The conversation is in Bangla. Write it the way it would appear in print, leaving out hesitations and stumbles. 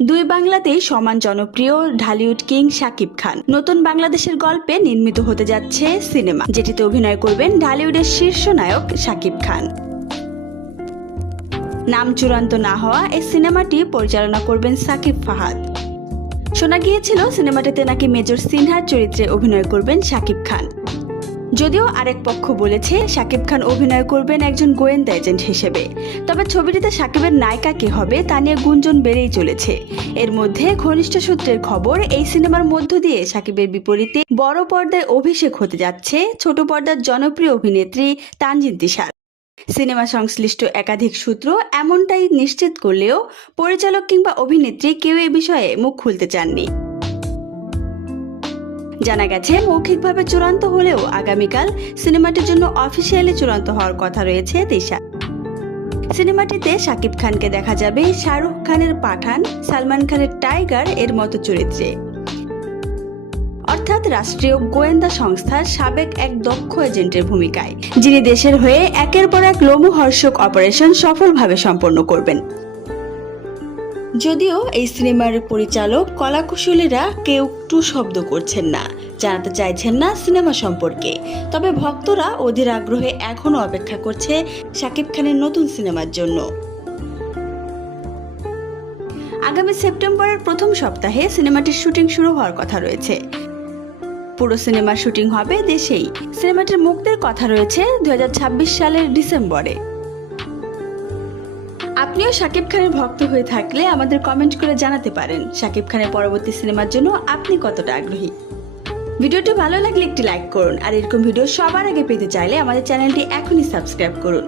দুই বাংলাতেই সমান জনপ্রিয় ঢালিউড কিং শাকিব খান নতুন বাংলাদেশের গল্পে নির্মিত হতে যাচ্ছে সিনেমা, যেটিতে অভিনয় করবেন ঢালিউডের শীর্ষ নায়ক শাকিব খান। নাম চূড়ান্ত না হওয়া এই সিনেমাটি পরিচালনা করবেন সাকিব ফাহাদ। শোনা গিয়েছিল সিনেমাটিতে নাকি মেজর সিনহার চরিত্রে অভিনয় করবেন শাকিব খান। যদিও আরেক পক্ষ বলেছে শাকিব খান অভিনয় করবেন একজন গোয়েন্দা এজেন্ট হিসেবে। তবে ছবিটিতে শাকিবের নায়িকা কে হবে তা নিয়ে গুঞ্জন বেড়েই চলেছে। এর মধ্যে ঘনিষ্ঠ সূত্রের খবর, এই সিনেমার মধ্য দিয়ে শাকিবের বিপরীতে বড় পর্দায় অভিষেক হতে যাচ্ছে ছোট পর্দার জনপ্রিয় অভিনেত্রী তানজিন তিশার। সিনেমা সংশ্লিষ্ট একাধিক সূত্র এমনটাই নিশ্চিত করলেও পরিচালক কিংবা অভিনেত্রী কেউ এ বিষয়ে মুখ খুলতে চাননি। জানা গেছে মৌখিকভাবে চূড়ান্ত হলেও আগামীকাল সিনেমাটির জন্য অফিসিয়ালি চূড়ান্ত হওয়ার কথা রয়েছে তিশার। সিনেমাটিতে শাকিব খানকে দেখা যাবে শাহরুখ খানের পাঠান, সালমান খানের টাইগার এর মতো চরিত্রে, অর্থাৎ রাষ্ট্রীয় গোয়েন্দা সংস্থার সাবেক এক দক্ষ এজেন্টের ভূমিকায়, যিনি দেশের হয়ে একের পর এক লোমহর্ষক অপারেশন সফলভাবে সম্পন্ন করবেন। যদিও এই সিনেমার পরিচালক কলাকুশলীরা কেউ টু শব্দ করছেন না, জানাতে চাইছেন না সিনেমা সম্পর্কে। তবে ভক্তরা অধীর আগ্রহে এখনও অপেক্ষা করছে শাকিব খানের নতুন সিনেমার জন্য। আগামী সেপ্টেম্বরের প্রথম সপ্তাহে সিনেমাটির শুটিং শুরু হওয়ার কথা রয়েছে। পুরো সিনেমার শুটিং হবে দেশেই। সিনেমাটির মুক্তির কথা রয়েছে 2026 সালের ডিসেম্বরে। আপনিও শাকিব খানের ভক্ত হয়ে থাকলে আমাদের কমেন্ট করে জানাতে পারেন শাকিব খানের পরবর্তী সিনেমার জন্য আপনি কতটা আগ্রহী। ভিডিওটি ভালো লাগলে একটি লাইক করুন, আর এরকম ভিডিও সবার আগে পেতে চাইলে আমাদের চ্যানেলটি এখনই সাবস্ক্রাইব করুন।